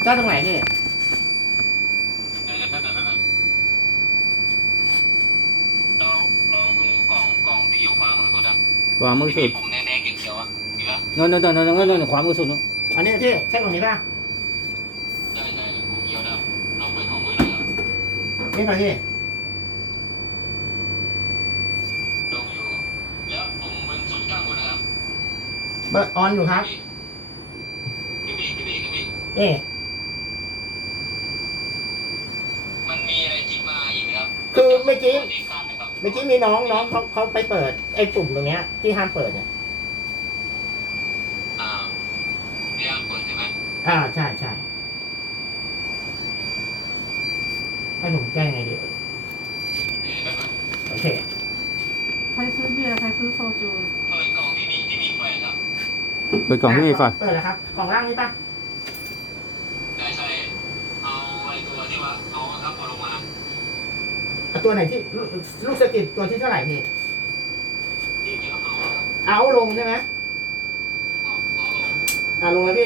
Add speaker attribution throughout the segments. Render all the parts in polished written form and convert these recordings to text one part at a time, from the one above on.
Speaker 1: เจ้าตรงไหนพี่
Speaker 2: ลองดูกล่องที่อยู่ขวามือสุดอ่ะ
Speaker 3: ขวามือสุด
Speaker 2: ปุ่มแดงๆเขียวๆอ่ะมีปะ
Speaker 3: โน่นขวามือสุดนู้น
Speaker 1: อันนี้พี่ใช่ตรงนี้ป่ะ
Speaker 2: ใช่ปุ่มเขียวดำลองเปิดของมือหน่อยครับ
Speaker 1: นี่ป่ะพี่
Speaker 2: ลงอยู่แล้วปุ่มบนสุดข้างบนนะครับ
Speaker 1: เบอร์ออนอยู่ครับ
Speaker 2: พี่
Speaker 1: เอ๊ะ
Speaker 2: มันมีอะไรจิ้มมาอีกไหมครับ
Speaker 1: คือเมื่อกี้
Speaker 2: สีข้างไหมครับ
Speaker 1: มีน้องเขาไปเปิดไอ้ปุ่มตรงเนี้ยที่ห้ามเปิดเนี่ย
Speaker 2: เดี๋ยวเปิดใช่ไหม
Speaker 1: ใช่ให้ผมแก้ไงดีโอเค
Speaker 4: ใครซื้อเบียร์ใครซื้อโซจู
Speaker 2: เปิดกล่องที่มีไฟครับ
Speaker 3: เปิดกล่องที่มีไฟ
Speaker 1: เปิดแล้วครับกล่องล่างนี้ป่ะ
Speaker 2: ใช่เอาไอ้ตัวที่ว่าเอาครับเอาลงมา
Speaker 1: ตัวไหนที่ลูกสะกิดตัวที่เท่าไหร่พี่
Speaker 2: ที่เกี่ยวเอาครับ
Speaker 1: เอาลงใช่ไหม
Speaker 2: เอาลง
Speaker 1: ลงแล้วพี่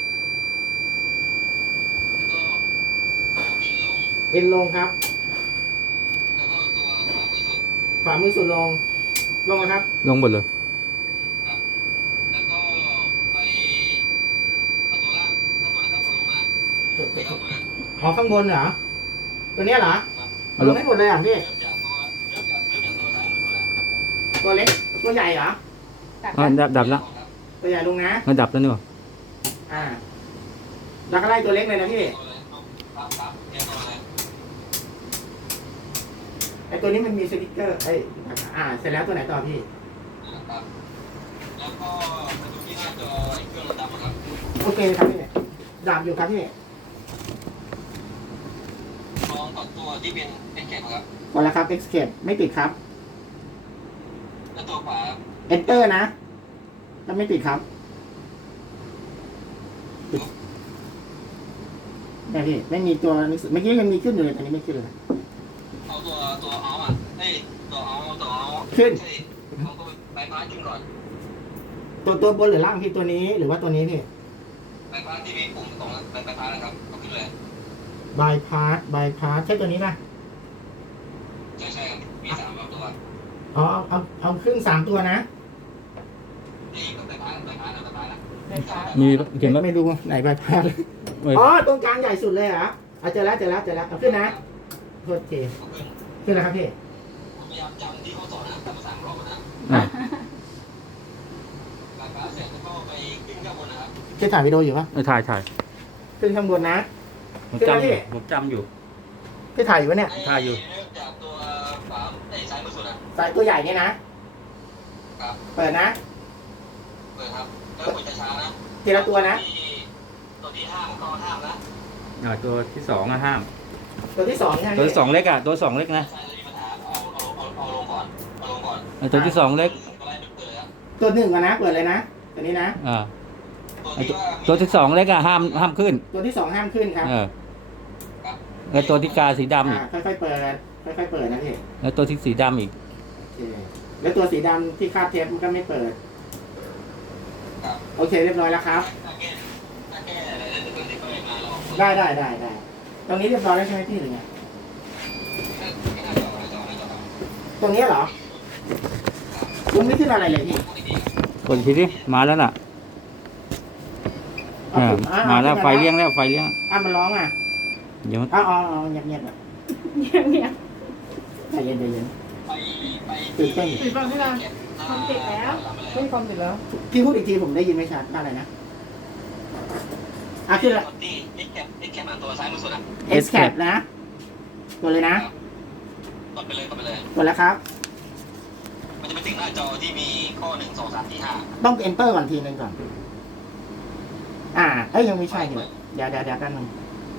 Speaker 2: แล้วก็เอาอินลง
Speaker 1: เอ็นลงครับ
Speaker 2: แล้วก็ตัวขวามือสุด
Speaker 1: ขวามือสุดลงนะครับ
Speaker 3: ลงหมดเลย
Speaker 2: ครับแล้วก็ไปเอาตัวล่างข้างบนนะครับเอาลงมาที่ข้างบนนะ
Speaker 1: ข้างบนเหรอตัวเนี้ยเหรอ
Speaker 3: เอาล
Speaker 1: ล
Speaker 3: ง
Speaker 1: งให้หมดเลยอ่ะพี่
Speaker 2: เริ่มจากตัวซ้ายมือสุดนะ
Speaker 1: ตัวเล็กตัวใหญ่เหรอ
Speaker 3: ดับแล้ว
Speaker 1: ตัวใหญ่ลงนะ
Speaker 3: มันดับแล้วนี่หว่า
Speaker 1: แล้วก็ไล่ตัวเล็กเลยนะพี่
Speaker 2: ครับเรียบร้อย
Speaker 1: ไอตัวนี้มันมีสติ๊กเกอร์เสร็จแล้วตัวไหนต่อพี่
Speaker 2: นะครับแล้วก็มาดูที่หน้าจอไอ้เครื่องระดับนะครับ
Speaker 1: โอเคครับพี่ดับอยู่ครับพี่
Speaker 2: ลองต่อตัวที่เป็นเข็มครับ
Speaker 1: กดแล้วครับ escape ไม่ติดครับ
Speaker 2: แล้วตัวขวา
Speaker 1: enter นะถ้าไม่ติดครับเนี่ยพี่ไม่มีตัวหนังสือเมื่อกี้ยังมีขึ้นอยู่เลยอันนี้ไม่ขึ้นเลย
Speaker 2: เอาตัวเอาอ่ะเอ้ยตัวเอา
Speaker 1: ขึ้น
Speaker 2: ใช่เอาตัวใบพัดขึ้นก่อน
Speaker 1: ตัวบนหรือล่างพี่ตัวนี้หรือว่าตัวนี้พี่
Speaker 2: ใบพัดที่มีปุ่มตรงนั้นใบพัดนะครับเอาขึ้นเลย
Speaker 1: bypass ใช่ตัวนี้ป่ะ
Speaker 2: ใช่ครับมี3ตัว
Speaker 1: เอาขึ้น3ตัวนะ
Speaker 2: นี่ก็ใบพัดนะ
Speaker 4: ในฟ้า
Speaker 3: มีเขียนว่า
Speaker 1: ไม่ดูไหน bypass ตรงกลางใหญ่สุดเลยเหรอเจอแล้วเอาขึ้นนะโอเค
Speaker 2: เอาขึ้น
Speaker 1: ขึ้นแล้วครับพี่
Speaker 2: ผมพยายามจำที่เขาสอนนะจำภาษาอังกฤษนะ
Speaker 3: อ่ะ
Speaker 2: ใบพัดเสร็จแล้วก็ไปขึ้นข้างบนนะครับ
Speaker 1: พี่ถ่ายวิดีโออยู่ปะ
Speaker 3: ถ่าย
Speaker 1: ขึ้นข้างบนนะ
Speaker 3: ผม
Speaker 1: ขึ้นแล้วพี่
Speaker 3: จำอยู่
Speaker 1: พี่ถ่ายอยู่ปะเนี่ย
Speaker 3: ถ่ายอยู่
Speaker 2: เริ่มจากตัวขวาซ้ายมือสุดนะ
Speaker 1: สายตัวใหญ่เนี่ยนะ
Speaker 2: ครับ
Speaker 1: เปิดนะ
Speaker 2: เปิดครับแล้วกดช้าๆนะ
Speaker 1: ทีละตัวนะ
Speaker 2: ตัวที่ห้ามก็ห้ามนะ
Speaker 3: ตัวที่สองอะห้าม
Speaker 1: ตัวที่2ใช่ไหม
Speaker 3: ตัวที่สองเล็กอะตัวสองเล็กนะ
Speaker 2: ใช่แล้วมีปัญหาเอาลงก่อน
Speaker 3: ตัวที่สองเล็ก
Speaker 2: ก็ไล่เปิดแล้ว
Speaker 1: ตัว1ก่อนนะเปิดเลยนะตัวนี้นะ
Speaker 3: ตัวที่สองเล็กอะห้ามขึ้น
Speaker 1: ตัวที่2ห้ามขึ้นครับ
Speaker 3: แล้วตัวที่กาสีดำอีก
Speaker 1: ค่อยๆเปิดนะพี่
Speaker 3: แล้วตัวที่สีดำอีก
Speaker 1: โอเคแล้วตัวสีดำที่คาดเทปมันก็ไม่เปิดโอเคเรียบร้อยแล้วครับ ได้ตรงนี้เรียบร้อยแล้วใช่ไหมพี่หรือไงตรงนี้เหรอยังไม่ขึ้นอะไรเลยพี่
Speaker 3: กดอีกทีดิมาแล้วน่ะ มาแล้วไฟเลี้ยงแล้ว
Speaker 1: มันร้องอ่ะ
Speaker 3: เดี๋ยว
Speaker 1: เงียบๆอ่ะ
Speaker 4: เนี่ย
Speaker 1: ใจเย็นตื่นเต้น
Speaker 4: ติดบ้างที่ร้านความติดแล้วไม่ความติดแล้ว
Speaker 1: พี่พูดอีกทีผมได้ยินไม่ชัดอะไรนะขึ้นละ
Speaker 2: แค่มาตัวซ้ายมือสุดอ่ะ
Speaker 1: escape นะกดเลยนะ
Speaker 2: กดไปเลย
Speaker 1: กดแล้วครับ
Speaker 2: มันจะไปถึงหน้าจอที่มีข้อ1 2 3 4 5
Speaker 1: ต้อง enter ก่อนทีนึงก่อนยังไม่ใช่เลยเดี๋ยวกันนึง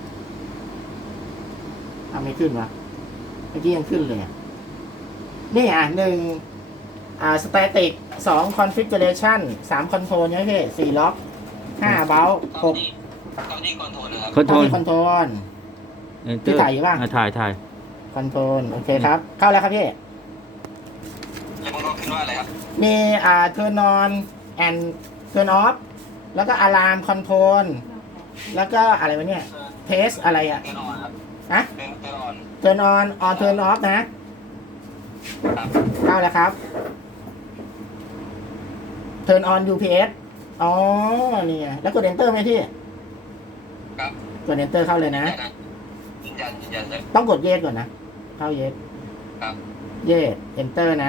Speaker 1: ไม่ขึ้นวะเมื่อกี้ยังขึ้นเลยนี่static 2 configuration 3 control ใช่ไหมพี่4ล็อก5 bout 6
Speaker 2: ตอนนี้คอนโทรลนะครับ
Speaker 3: คอนโทรล
Speaker 1: control ที่ถ่ายอยู่ป่ะ
Speaker 3: ถ่าย
Speaker 1: control โอเคครับ เข้าแล้วครับพี่
Speaker 2: แล้วมันก็ขึ้นว่าอะไรครับ
Speaker 1: มีturn on and turn off แล้วก็ alarm control แล้วก็อะไรวะเนี่ยเทสอะไรอ่ะ
Speaker 2: เทนออนครับ
Speaker 1: ฮะ
Speaker 2: เทนออน
Speaker 1: turn on or turn off นะ
Speaker 2: ครับ
Speaker 1: เข้าแล้วครับ turn on UPS อ๋อนี่ไงแล้วกด enter ไหมพี่
Speaker 2: ครับ
Speaker 1: กด enter เข้าเลยนะ
Speaker 2: ยืนยันเลย
Speaker 1: ต้องกด yes ก่อนนะ เข้า yes
Speaker 2: ครับ
Speaker 1: yes enter นะ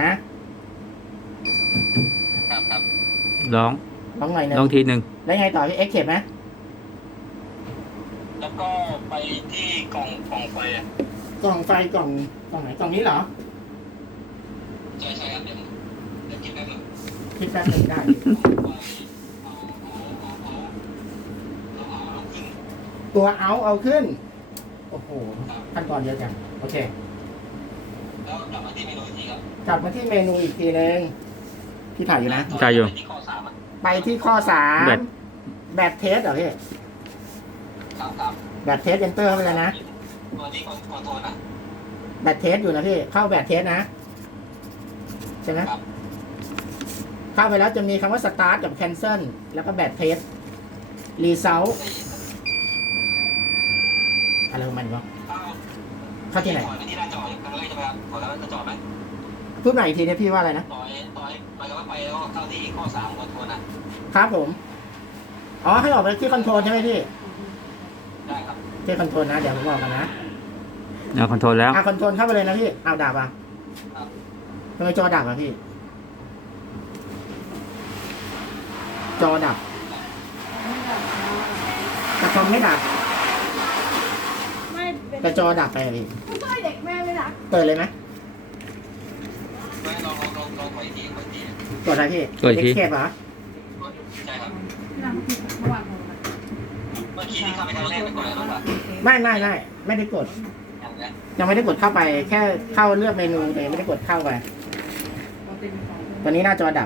Speaker 2: ครับ
Speaker 3: ลอง
Speaker 1: ลองหน่อยหนึง
Speaker 3: ลองทีหนึ่ง
Speaker 1: แล้วไงต่อพี่ escape ไหม
Speaker 2: แล้วก็ไปที่กล่องไฟอ่ะ
Speaker 1: กล่องไฟกล่องไหนกล่องนี้เหรอ
Speaker 2: ใช่ครับเดี๋ยวกินแป๊บนึง
Speaker 1: คิดแป๊บนึงได้
Speaker 2: เอาขึ้น
Speaker 1: ตัวเอาขึ้น โอ้โห ขั้นตอนเยอะจัง โอเค
Speaker 2: แล้วกลับมาที่เมนูอีกทีครับ
Speaker 1: กลับมาที่เมนูอีกทีนึงพี่ถ่ายอยู่นะ
Speaker 3: ใช่อยู่
Speaker 2: ไปที่ข้อ3อ่ะ
Speaker 1: ไปที่ข้อสาม
Speaker 3: แบต
Speaker 1: แบตเทสเหรอพี่
Speaker 2: ครับ
Speaker 1: แบตเทส enter เข้าไปเลยนะ
Speaker 2: ตัวที่คอนโทรลอ่ะ
Speaker 1: แบตเทสอยู่นะพี่ เข้าแบตเทสนะ ใช่ไหม
Speaker 2: ครับ
Speaker 1: เข้าไปแล้วจะมีคำว่า start กับ cancel แล้วก็แบตเทส result อะไรของมันวะ เข้าที่ไหน
Speaker 2: ถอยไปที่หน้าจออีกครั้งแรกใช่ไหมครับถอยแล้วจะจอดไหม
Speaker 1: พูดใหม่อีกทีนะพี่ว่าอะไรนะ
Speaker 2: ถอยไปก็ไปแล้วก็เข้าที่ข้อ3คอนโทรลอ่ะ
Speaker 1: ครับผม อ๋อ ให้ออกไปที่คอนโทรลใช่ไหมพี่
Speaker 2: ได้ครับ
Speaker 1: ที่คอนโทรลนะ เดี๋ยวผมบอกกันนะ
Speaker 3: เอาคอนโทรลแล้ว
Speaker 1: คอนโทรลเข้าไปเลยนะพี่เอาดับอ่ะ
Speaker 2: ครับ
Speaker 1: ทำไมจอดับอ่ะพี่ จอดับแต่คอมไม่ดับ
Speaker 4: ไม่เป็น
Speaker 1: แต่จอดับไปอะพี่
Speaker 4: ไม่เด็กแม่ไม่รัก
Speaker 1: เปิดเลยไหม
Speaker 2: ไม่ลองถอยที
Speaker 1: กดอะไรพี่
Speaker 3: กดอีกที
Speaker 1: escape เหรอ
Speaker 2: ใช่ครับ
Speaker 4: นั่งที่เมื่อวานโทรมา
Speaker 2: เมื่อกี้ที่เข้าไปครั้งแรกไปกดอะไรบ้างครับ
Speaker 1: ไม่ไม่ได้กด
Speaker 2: อย่างนี้
Speaker 1: ยังไม่ได้กดเข้าไป แค่เข้าเลือกเมนูแต่ยังไม่ได้กดเข้าไป
Speaker 4: เราเป็นของ
Speaker 1: ตอนนี้หน้าจอดับ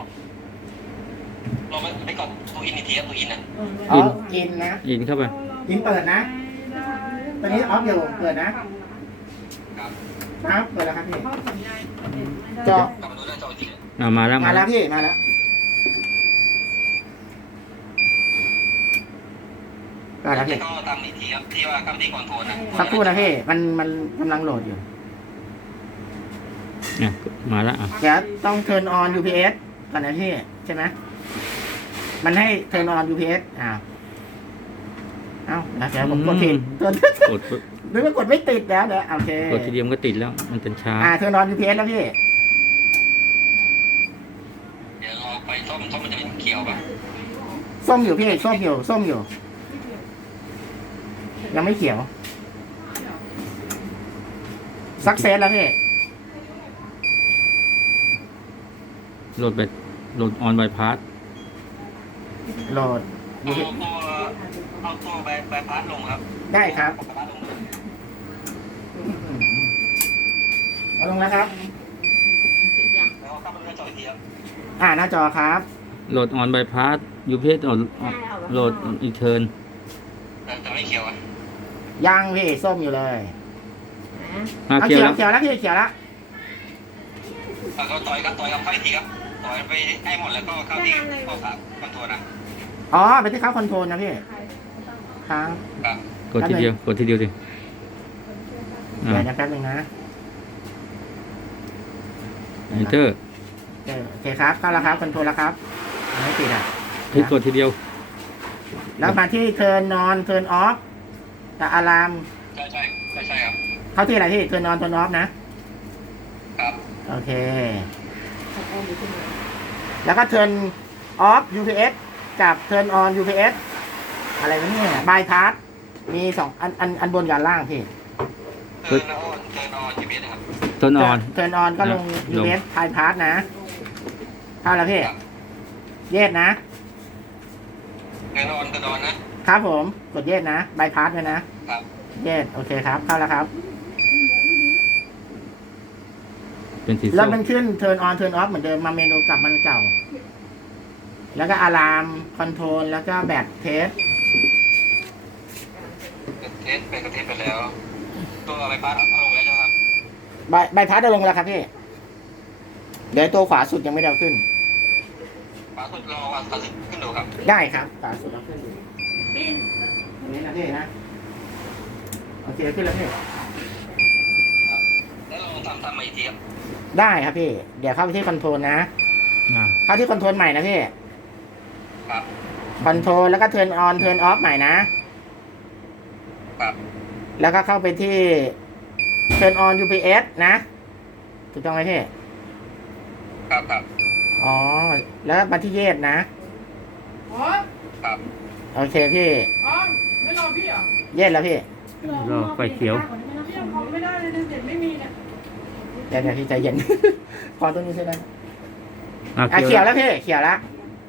Speaker 2: เราไปกดตัวอินอีกทีครับตัวอินอ่ะ
Speaker 1: อ๋อ อินนะ
Speaker 3: ยินเข้าไป
Speaker 1: อินเปิดนะ ตอนนี้ออฟอยู่เปิดนะ
Speaker 2: ครับ
Speaker 1: ครับเปิดแล้วครับพี่
Speaker 4: เข้าสัญญาณไม่ได้
Speaker 1: จอ
Speaker 2: กลับมาดูหน้าจออีกที
Speaker 3: มาแล้ว
Speaker 1: มาแล้วพี่ มาแล้วมาแล้วพี่
Speaker 2: ก็ตามอีกทีครับที่ว่าเข้าที่คอนโทรลนะ
Speaker 1: สักครู่นะพี่ มันกำลังโหลดอยู่
Speaker 3: เนี่ยมาแล้วอ่ะ
Speaker 1: เดี๋ยวต้อง turn on UPS ก่อนนะพี่ ใช่ไหม มันให้ turn on UPS เดี๋ยวผมกดผิดตัว
Speaker 3: กดปุ๊บ
Speaker 1: หรือว่ากดไม่ติดแล้วเดี๋ยวโอเค
Speaker 3: กดทีเดียวมันก็ติดแล้ว มันเป็นช้า
Speaker 1: turn on UPS แล้วพี่
Speaker 2: เดี๋ยวรอไปส้มมันจะเป็นเขียวป่ะ
Speaker 1: ส้มอยู่พี่ ส้มอยู่ ยังไม่เขียว สักเซสแล้วพี่
Speaker 3: โหลดแบบโหลดออนไบพาส
Speaker 1: โหลด
Speaker 2: เอาตัวใบพัดลงครับ
Speaker 1: ได้ครับ
Speaker 2: ใบพัดลงเลย
Speaker 1: เอาลงแล้วครับ
Speaker 2: แล้วเข้ามาดูหน้าจออีกทีครับ
Speaker 1: หน้าจอครับ
Speaker 3: โหลดออนไบพาสยูเพสโหลดอีเทิร์น
Speaker 2: แต่ไม่เขียวอ่ะ
Speaker 1: ยังพี่ ส้มอยู่เลย
Speaker 3: มา
Speaker 1: เอา
Speaker 3: เขียวแล้ว
Speaker 1: เขียวแล้วพี่ เขียวแล้ว
Speaker 2: ก็ต่อยเข้าอีกทีครับต่อยไปให้หมดแล้วก็เข้าที่ข้อ3คอนโทรลนะ
Speaker 1: อ๋อ ไปที่เขาคอนโทรลนะพี่ครับ
Speaker 2: ครับ
Speaker 3: กดทีเดียวสิ
Speaker 1: เดี๋ยวจะแป๊บนึงนะ
Speaker 3: เอนเตอร์
Speaker 1: โอเคครับ เข้าแล้วครับคอนโทรลแล้วครับไม่ติดอ่ะ
Speaker 3: พลิกกดทีเดียว
Speaker 1: แล้วมาที่ turn on turn off กับอะลาม
Speaker 2: ใช่ครับ
Speaker 1: เข้าที่อะไรพี่ turn on turn off นะ
Speaker 2: ครับ
Speaker 1: โอเค แล้วก็ turn off UPS กับ turn on UPS อะไรวะเนี่ย bypass มีสองอันบนกับอันล่างพี่
Speaker 2: เทิร์นออนยูเบสนะครับ
Speaker 3: ต้นออน
Speaker 1: turn on ก็ลง
Speaker 3: ลง
Speaker 1: UPS bypass นะ เข้าแล้วพี่ เยสนะ
Speaker 2: เทิร์นออนนะครับ
Speaker 1: ผม กดเยสนะ bypass ด้วยนะ
Speaker 2: ครับ
Speaker 1: เยสโอเคครับ เข้าแล้วครับ
Speaker 3: เป็นสี
Speaker 1: แล้ว
Speaker 3: ส้ม
Speaker 1: มันขึ้น turn on turn off เหมือนเดิมมาเมนูกลับมันเก่า แล้วก็อะลามคอนโทรลแล้วก็แบตเทส
Speaker 2: เทสไปแล้ว ตัวใบพัดเอาลงแล้วใช่ไหมครับ
Speaker 1: ใบพัดเอาลงแล้วครับพี่ เดี๋ยวตัวขวาสุดยังไม่ได้เอาขึ้น
Speaker 2: ขวาสุดรอว่าขวาสุดขึ้นดูครับ
Speaker 1: ได้ครับขวาสุดเอาขึ้นอยู่
Speaker 4: ปิ้น
Speaker 1: ตรงนี้นะพี่นะโอเคขึ้นแล้วพี่
Speaker 2: แล้วลองทำมาอีกทีครับ
Speaker 1: ได้ครับพี่ เดี๋ยวเข้าไปที่คอนโทรลนะ
Speaker 3: อ่า
Speaker 1: เข้าที่คอนโทรลใหม่นะพี่
Speaker 2: ครับ
Speaker 1: คอนโทรลแล้วก็เทิร์นออนเทิร์นออฟใหม่นะ
Speaker 2: ครับ
Speaker 1: แล้วก็เข้าไปที่ turn on UPS นะ ถูกต้องไหมพี่
Speaker 2: ครับครับ
Speaker 1: อ๋อ แล้วมาที่เยสนะ
Speaker 4: อ๋อ
Speaker 2: ครับ
Speaker 1: โอเคพี่
Speaker 4: อ๋อไม่รอพี่เหรอ
Speaker 1: เยสแล้วพี่
Speaker 3: รอไฟเขียว
Speaker 4: พี่ยังของไม่ได้เลยเด็ดไม่มีเนี่ย
Speaker 1: เดี๋ยวพี่ใจเย็น พอตัวนี้ใช่ไหม
Speaker 3: อ่า
Speaker 1: อ่ะเขียวแล้วพี่ เขียวแล้ว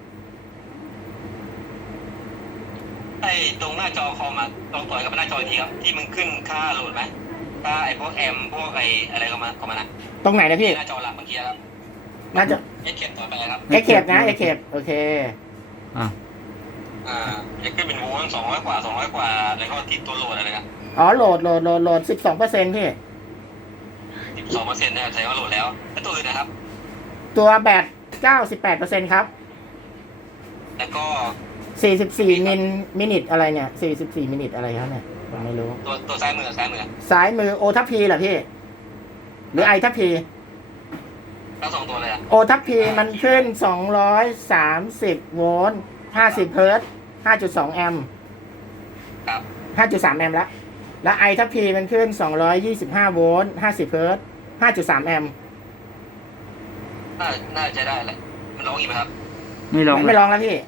Speaker 2: ไอ้ตรงหน้าจอคอมอ่ะลองต่อยกับหน้าจออีกทีครับที่มันขึ้นค่าโหลดไหมค่าไอ้พวกแอมพวกไอ้อะไรก็มานะ
Speaker 1: ตรงไหนนะพี่
Speaker 2: หน้าจอหลักเมื่อกี้ครับ
Speaker 1: น่าจะ
Speaker 2: เอ็กเก็บต่อไปครับ
Speaker 1: เอ็กเคปนะเอ็กเคปโอเค
Speaker 3: อ่า
Speaker 2: จะขึ้นเป็นโวลต์200 กว่า แล้วก็ที่ตัวโหลดอะไรนะ
Speaker 1: อ๋อโหลด12%พี่
Speaker 2: 12%นะครับใช้ว่าโหลดแล้วแล้วตัวอื่นนะครับ
Speaker 1: ตัวแบต98%ครับ
Speaker 2: แล้วก็
Speaker 1: 44มินิทอะไรเนี่ย44มินิทอะไรครับเนี่ยผมไม่รู้
Speaker 2: ตัวซ้ายมือ
Speaker 1: ซ้ายมือโอทัพพีเหรอพี่ หรือไอทัพพี
Speaker 2: ทั้งสองตัวเลยอ่ะ
Speaker 1: โอทัพพีมันขึ้น230โวลต์50เฮิร์ตซ์5.2 แอมป์
Speaker 2: ครับ
Speaker 1: 5.3 แอมป์แล้ว แล้วไอทัพพีมันขึ้น225โวลต์50เฮิร์ตซ์5.3 แอมป์
Speaker 2: น่าจะได้แหละมันร้องอีกไหมครับ
Speaker 3: ไม่ลอง
Speaker 1: ไม่ลองแล้วพี่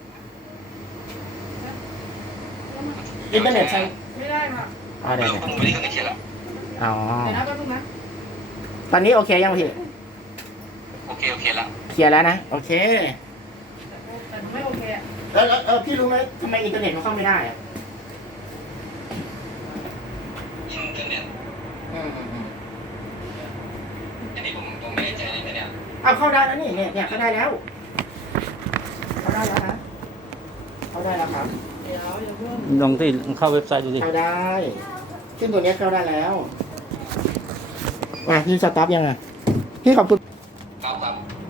Speaker 1: อินเทอร์เน็ตใช้
Speaker 4: ไม่ได้ค่ะ
Speaker 1: อ๋อเดี๋ยว
Speaker 2: ผมไม่ได้เครื่องเขียนละ
Speaker 1: อ๋อ
Speaker 4: เดี๋ยวนะแป๊บนึงนะ
Speaker 1: ตอนนี้โอเคยังพี่
Speaker 2: โอเคแล้ว
Speaker 1: เคลียร์แล้วนะ โอเค
Speaker 4: แต่ไม่โอเคอ่ะ
Speaker 1: พี่รู้ไหมทำไมอินเทอร์เน็ตมันเข้าไม่ได้อะ
Speaker 2: อินเทอร์เน็ต
Speaker 1: อืม
Speaker 2: อันนี้ผมไม่แน่ใจเลยนะเนี่ย
Speaker 1: เอาเข้าได้แล้วนี่เนี่ยเข้าได้แล้ว เข้าได้แล้วนะ เข้าได้แล้วครับ
Speaker 4: เดี๋ยวอย่าเพิ่ง
Speaker 3: ลองที่เข้าเว็บไซต์ดูสิ
Speaker 1: เข้าได้ ซึ่งตัวเนี้ยเข้าได้แล้วอ่ะพี่สต็อปยังอ่ะ พี่ขอบคุณ